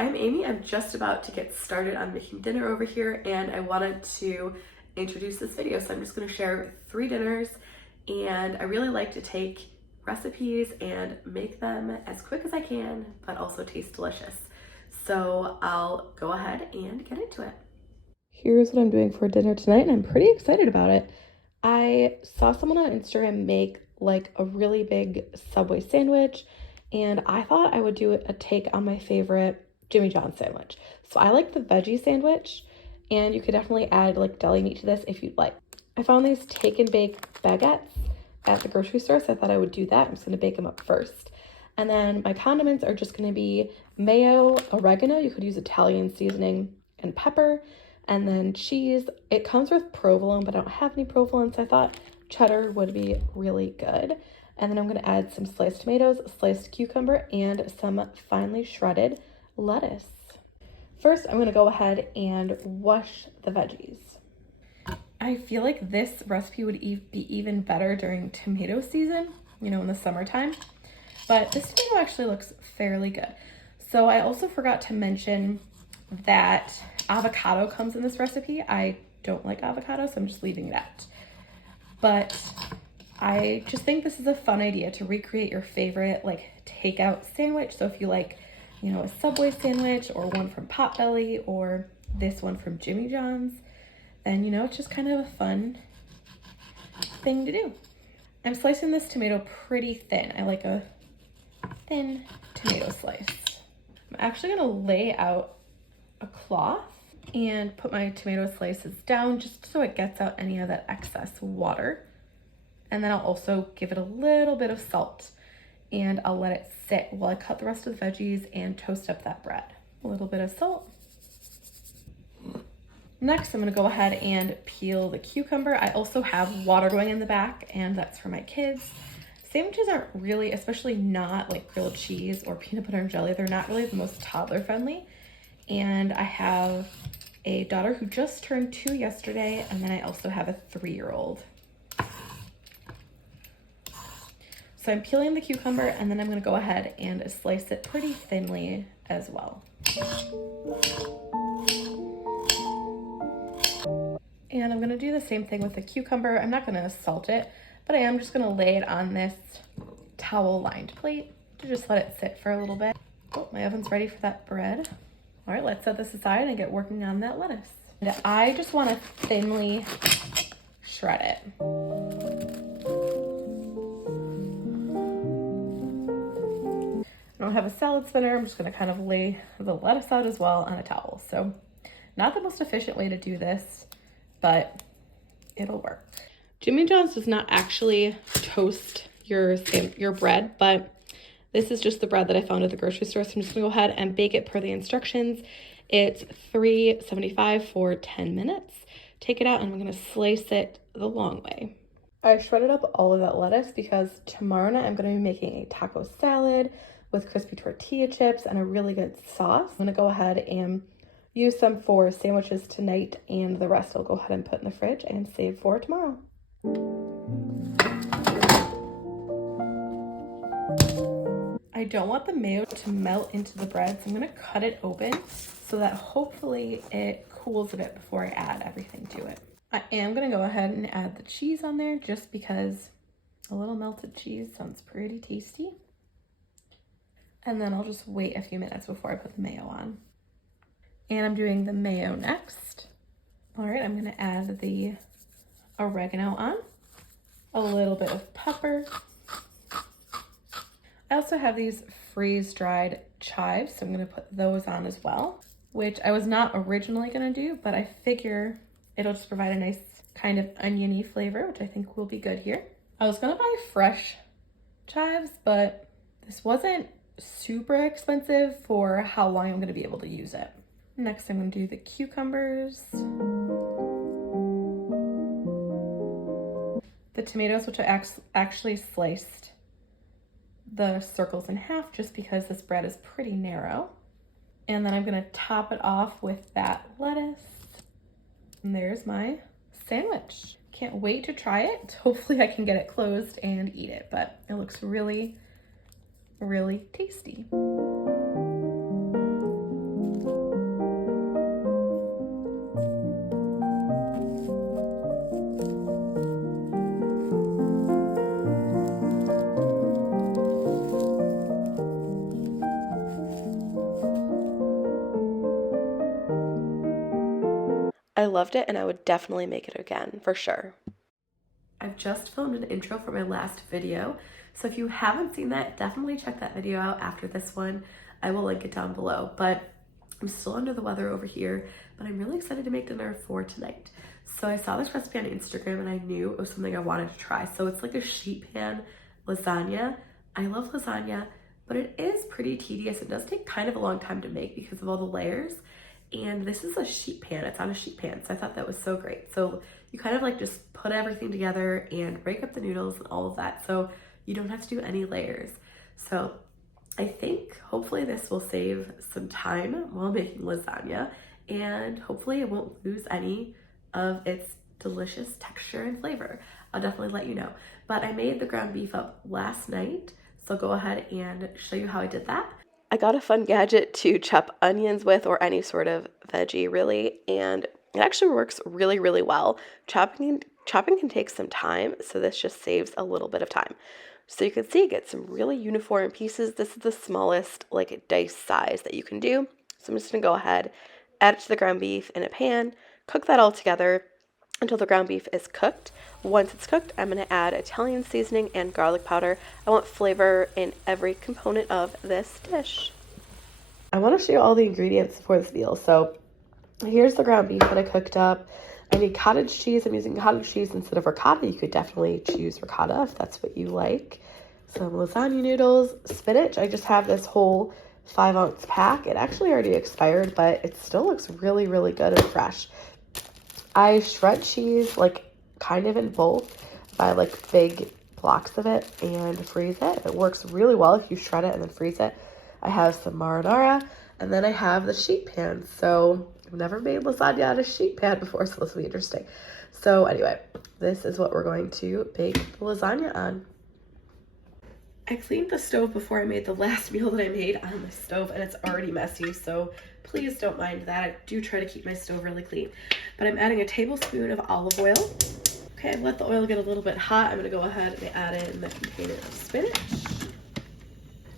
I'm Amy. I'm just about to get started on making dinner over here, and I wanted to introduce this video. So I'm just going to share 3 dinners, and I really like to take recipes and make them as quick as I can, but also taste delicious. So I'll go ahead and get into it. Here's what I'm doing for dinner tonight, and I'm pretty excited about it. I saw someone on Instagram make like a really big Subway sandwich, and I thought I would do a take on my favorite Jimmy John's sandwich. So I like the veggie sandwich, and you could definitely add like deli meat to this if you'd like. I found these take and bake baguettes at the grocery store, so I thought I would do that. I'm just gonna bake them up first. And then my condiments are just gonna be mayo, oregano, you could use Italian seasoning, and pepper, and then cheese. It comes with provolone, but I don't have any provolone, so I thought cheddar would be really good. And then I'm gonna add some sliced tomatoes, sliced cucumber, and some finely shredded lettuce. First, I'm gonna go ahead and wash the veggies. I feel like this recipe would be even better during tomato season, you know, in the summertime, but this tomato actually looks fairly good. So I also forgot to mention that avocado comes in this recipe. I don't like avocado, so I'm just leaving it out. But I just think this is a fun idea to recreate your favorite like takeout sandwich. So if you like, you know, a Subway sandwich or one from Potbelly or this one from Jimmy John's, then, you know, it's just kind of a fun thing to do. I'm slicing this tomato pretty thin. I like a thin tomato slice. I'm actually gonna lay out a cloth and put my tomato slices down just so it gets out any of that excess water. And then I'll also give it a little bit of salt, and I'll let it sit while I cut the rest of the veggies and toast up that bread. A little bit of salt. Next, I'm gonna go ahead and peel the cucumber. I also have water going in the back, and that's for my kids. Sandwiches aren't really, especially not like grilled cheese or peanut butter and jelly, they're not really the most toddler friendly. And I have a daughter who just turned 2 yesterday, and then I also have a 3-year-old. So I'm peeling the cucumber, and then I'm gonna go ahead and slice it pretty thinly as well. And I'm gonna do the same thing with the cucumber. I'm not gonna salt it, but I am just gonna lay it on this towel-lined plate to just let it sit for a little bit. Oh, my oven's ready for that bread. All right, let's set this aside and get working on that lettuce. And I just wanna thinly shred it. I don't have a salad spinner. I'm just gonna kind of lay the lettuce out as well on a towel. So not the most efficient way to do this, but it'll work. Jimmy John's does not actually toast your bread, but this is just the bread that I found at the grocery store. So I'm just gonna go ahead and bake it per the instructions. It's 375 for 10 minutes. Take it out and I'm gonna slice it the long way. I shredded up all of that lettuce because tomorrow night I'm gonna be making a taco salad with crispy tortilla chips and a really good sauce. I'm gonna go ahead and use some for sandwiches tonight, and the rest I'll go ahead and put in the fridge and save for tomorrow. I don't want the mayo to melt into the bread, so I'm gonna cut it open so that hopefully it cools a bit before I add everything to it. I am gonna go ahead and add the cheese on there just because a little melted cheese sounds pretty tasty. And then I'll just wait a few minutes before I put the mayo on. And I'm doing the mayo next. All right, I'm gonna add the oregano on, a little bit of pepper. I also have these freeze-dried chives, so I'm gonna put those on as well, which I was not originally gonna do, but I figure it'll just provide a nice kind of oniony flavor, which I think will be good here. I was gonna buy fresh chives, but this wasn't super expensive for how long I'm gonna be able to use it. Next, I'm gonna do the cucumbers. The tomatoes, which I actually sliced the circles in half just because this bread is pretty narrow. And then I'm gonna top it off with that lettuce. And there's my sandwich. Can't wait to try it. Hopefully I can get it closed and eat it, but it looks really, really tasty. I loved it and I would definitely make it again for sure. I've just filmed an intro for my last video, so if you haven't seen that, definitely check that video out after this one. I will link it down below, but I'm still under the weather over here, but I'm really excited to make dinner for tonight. So I saw this recipe on Instagram and I knew it was something I wanted to try. So it's like a sheet pan lasagna. I love lasagna, but it is pretty tedious. It does take kind of a long time to make because of all the layers. And this is a sheet pan, it's on a sheet pan. So I thought that was so great. So you kind of like just put everything together and break up the noodles and all of that. So you don't have to do any layers. So I think hopefully this will save some time while making lasagna, and hopefully it won't lose any of its delicious texture and flavor. I'll definitely let you know. But I made the ground beef up last night, so I'll go ahead and show you how I did that. I got a fun gadget to chop onions with, or any sort of veggie really, and it actually works really, really well. Chopping can take some time, so this just saves a little bit of time. So you can see, get some really uniform pieces. This is the smallest like dice size that you can do. So I'm just gonna go ahead, add it to the ground beef in a pan, cook that all together until the ground beef is cooked. Once it's cooked, I'm gonna add Italian seasoning and garlic powder. I want flavor in every component of this dish. I want to show you all the ingredients for this meal. So here's the ground beef that I cooked up. I need cottage cheese. I'm using cottage cheese instead of ricotta. You could definitely choose ricotta if that's what you like. Some lasagna noodles, spinach. I just have this whole 5-ounce pack. It actually already expired, but it still looks really, really good and fresh. I shred cheese like kind of in bulk. Buy like big blocks of it and freeze it. It works really well if you shred it and then freeze it. I have some marinara, and then I have the sheet pan. So I've never made lasagna out of sheet pan before, so this will be interesting. So anyway, this is what we're going to bake the lasagna on. I cleaned the stove before I made the last meal that I made on the stove, and it's already messy, so please don't mind that. I do try to keep my stove really clean. But I'm adding a tablespoon of olive oil. Okay, I've let the oil get a little bit hot. I'm gonna go ahead and add in the container of spinach.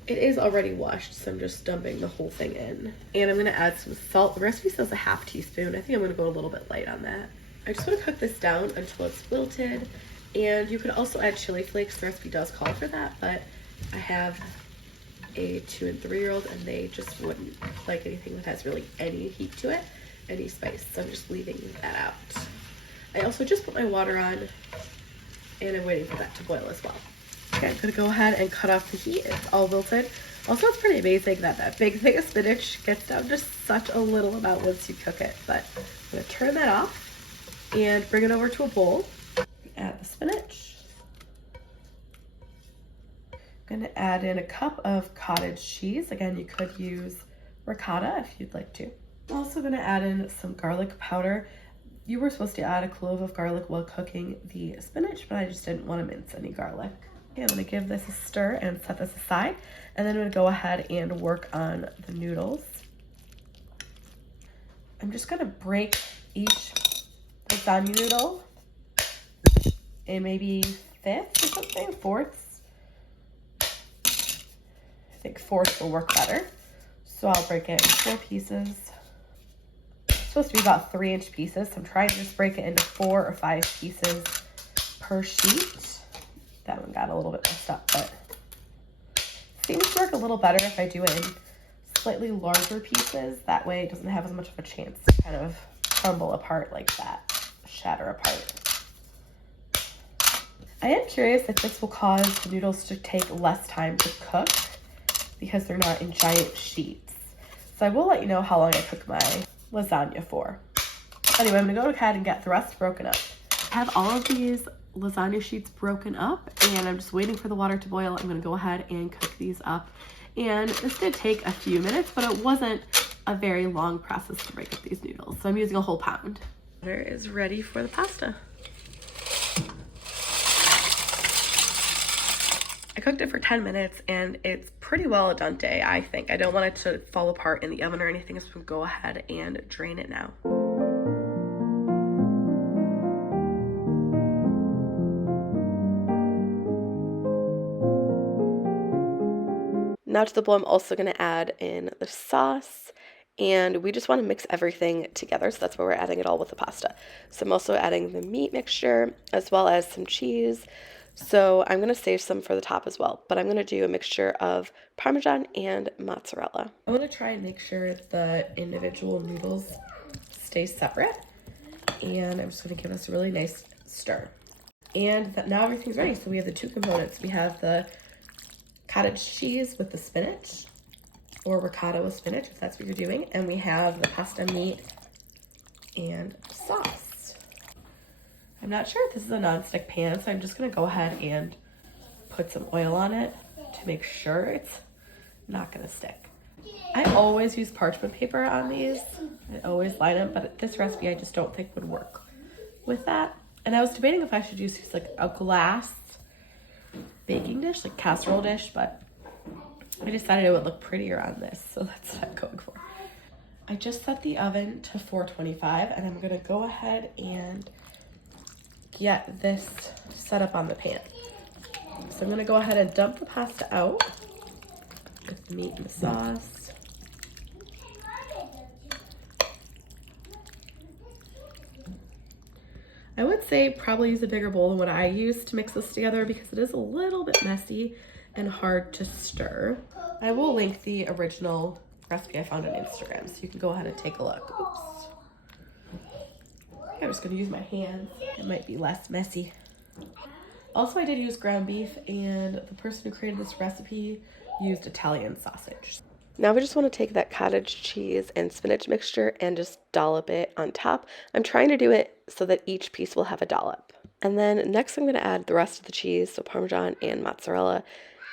It is already washed, so I'm just dumping the whole thing in. And I'm gonna add some salt. The recipe says a half teaspoon. I think I'm gonna go a little bit light on that. I just wanna cook this down until it's wilted. And you could also add chili flakes. The recipe does call for that, but I have a 2- and 3-year-old and they just wouldn't like anything that has really any heat to it, any spice. So I'm just leaving that out. I also just put my water on and I'm waiting for that to boil as well. Okay, I'm gonna go ahead and cut off the heat. It's all wilted. Also, it's pretty amazing that that big thing of spinach gets down just such a little amount once you cook it. But I'm gonna turn that off and bring it over to a bowl. Add the spinach. I'm gonna add in a cup of cottage cheese. Again, you could use ricotta if you'd like to. I'm also gonna add in some garlic powder. You were supposed to add a clove of garlic while cooking the spinach, but I just didn't want to mince any garlic. Okay, I'm gonna give this a stir and set this aside. And then I'm gonna go ahead and work on the noodles. I'm just gonna break each lasagna noodle in maybe fifths or something, fourths. I think fourths will work better. So I'll break it in 4 pieces. It's supposed to be about 3-inch pieces, so I'm trying to just break it into 4 or 5 pieces per sheet. That one got a little bit messed up, but seems to work a little better if I do it in slightly larger pieces. That way it doesn't have as much of a chance to kind of crumble apart like that, shatter apart. I am curious if this will cause the noodles to take less time to cook because they're not in giant sheets. So I will let you know how long I cook my lasagna for. Anyway, I'm gonna go ahead and get the rest broken up. I have all of these lasagna sheets broken up and I'm just waiting for the water to boil. I'm gonna go ahead and cook these up. And this did take a few minutes, but it wasn't a very long process to break up these noodles. So I'm using a whole pound. Water is ready for the pasta. I cooked it for 10 minutes and it's pretty well al dente, I think. I don't want it to fall apart in the oven or anything, so I'm gonna go ahead and drain it now. Now to the bowl, I'm also gonna add in the sauce, And we just want to mix everything together, so that's why we're adding it all with the pasta. So I'm also adding the meat mixture as well as some cheese. So I'm going to save some for the top as well, but I'm going to do a mixture of Parmesan and mozzarella. I want to try and make sure the individual noodles stay separate, and I'm just going to give this a really nice stir. And now everything's ready. So we have the two components. We have the cottage cheese with the spinach, or ricotta with spinach, if that's what you're doing. And we have the pasta meat and sauce. I'm not sure if this is a nonstick pan, so I'm just gonna go ahead and put some oil on it to make sure it's not gonna stick. I always use parchment paper on these. I always line them, but this recipe I just don't think would work with that. And I was debating if I should use like a glass baking dish, like casserole dish, but I decided it would look prettier on this, so that's what I'm going for. I just set the oven to 425, and I'm gonna go ahead and get this set up on the pan. So I'm gonna go ahead and dump the pasta out with the meat and the sauce. I would say probably use a bigger bowl than what I use to mix this together because it is a little bit messy and hard to stir. I will link the original recipe I found on Instagram, so you can go ahead and take a look. Oops. I'm just gonna use my hands. It might be less messy. Also, I did use ground beef, and the person who created this recipe used Italian sausage. Now we just want to take that cottage cheese and spinach mixture and just dollop it on top. I'm trying to do it so that each piece will have a dollop. And then next I'm going to add the rest of the cheese, so Parmesan and mozzarella.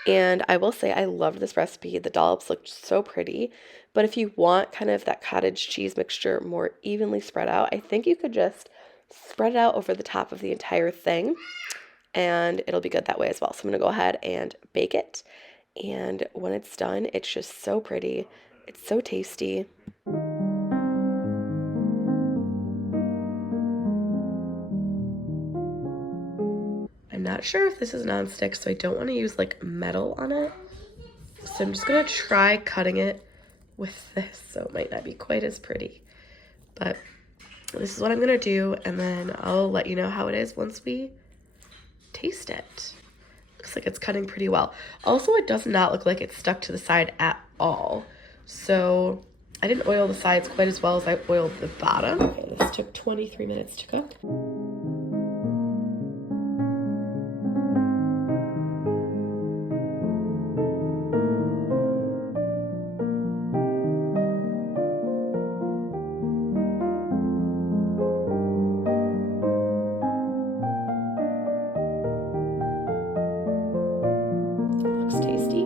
And I will say I loved this recipe. The dollops looked so pretty. But if you want kind of that cottage cheese mixture more evenly spread out, I think you could just spread it out over the top of the entire thing. And it'll be good that way as well. So I'm going to go ahead and bake it. And when it's done, it's just so pretty. It's so tasty. I'm not sure if this is nonstick, so I don't want to use like metal on it. So I'm just gonna try cutting it with this, so it might not be quite as pretty. But this is what I'm gonna do, and then I'll let you know how it is once we taste it. Looks like it's cutting pretty well. Also, it does not look like it's stuck to the side at all. So I didn't oil the sides quite as well as I oiled the bottom. Okay, this took 23 minutes to cook. Looks tasty.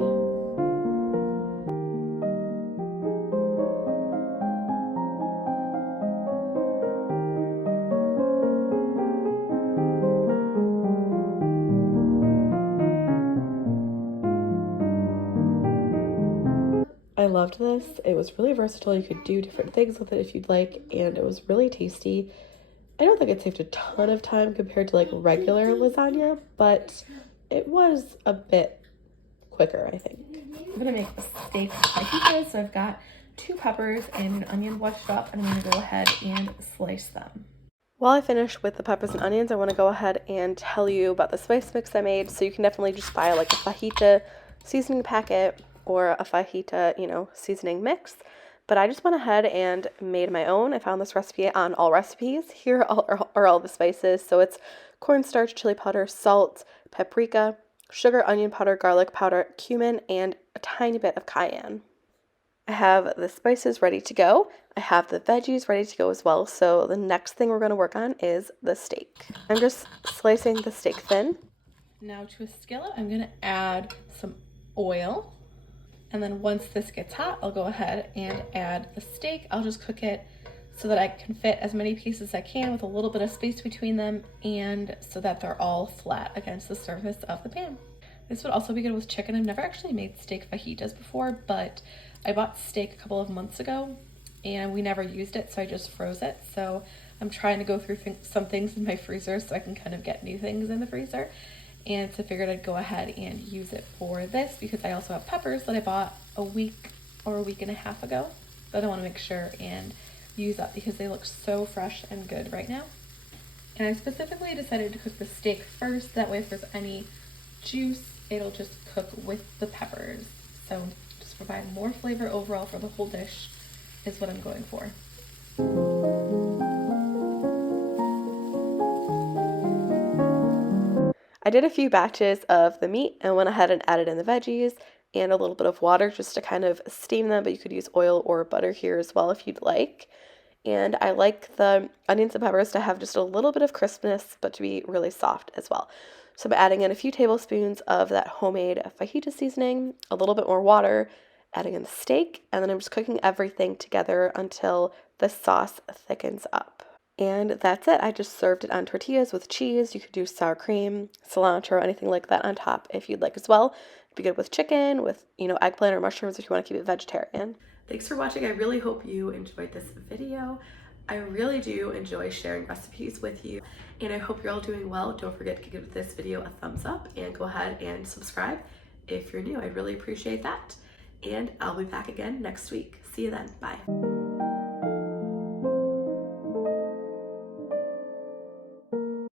I loved this. It was really versatile. You could do different things with it if you'd like, and it was really tasty. I don't think it saved a ton of time compared to like regular lasagna, but it was a bit quicker, I think. I'm gonna make the steak fajitas. So I've got 2 peppers and an onion washed up, and I'm gonna go ahead and slice them. While I finish with the peppers and onions, I want to go ahead and tell you about the spice mix I made. So you can definitely just buy like a fajita seasoning packet or a fajita, seasoning mix. But I just went ahead and made my own. I found this recipe on All Recipes. Here are all the spices. So it's cornstarch, chili powder, salt, paprika, sugar, onion powder, garlic powder, cumin, and a tiny bit of cayenne. I have the spices ready to go. I have the veggies ready to go as well. So the next thing we're going to work on is the steak. I'm just slicing the steak thin. Now to a skillet, I'm going to add some oil. And then once this gets hot, I'll go ahead and add the steak. I'll just cook it so that I can fit as many pieces as I can with a little bit of space between them, and so that they're all flat against the surface of the pan. This would also be good with chicken. I've never actually made steak fajitas before, but I bought steak a couple of months ago and we never used it, so I just froze it. So I'm trying to go through some things in my freezer so I can kind of get new things in the freezer. And so I figured I'd go ahead and use it for this because I also have peppers that I bought a week or a week and a half ago. that I want to make sure and use up because they look so fresh and good right now. And I specifically decided to cook the steak first, that way if there's any juice, it'll just cook with the peppers. So just provide more flavor overall for the whole dish is what I'm going for. I did a few batches of the meat and went ahead and added in the veggies and a little bit of water just to kind of steam them, but you could use oil or butter here as well if you'd like. And I like the onions and peppers to have just a little bit of crispness, but to be really soft as well. So I'm adding in a few tablespoons of that homemade fajita seasoning, a little bit more water, adding in the steak, and then I'm just cooking everything together until the sauce thickens up. And that's it. I just served it on tortillas with cheese. You could do sour cream, cilantro, anything like that on top if you'd like as well. It'd be good with chicken, with, eggplant or mushrooms if you want to keep it vegetarian. Thanks for watching. I really hope you enjoyed this video. I really do enjoy sharing recipes with you, and I hope you're all doing well. Don't forget to give this video a thumbs up and go ahead and subscribe if you're new. I'd really appreciate that. And I'll be back again next week. See you then. Bye.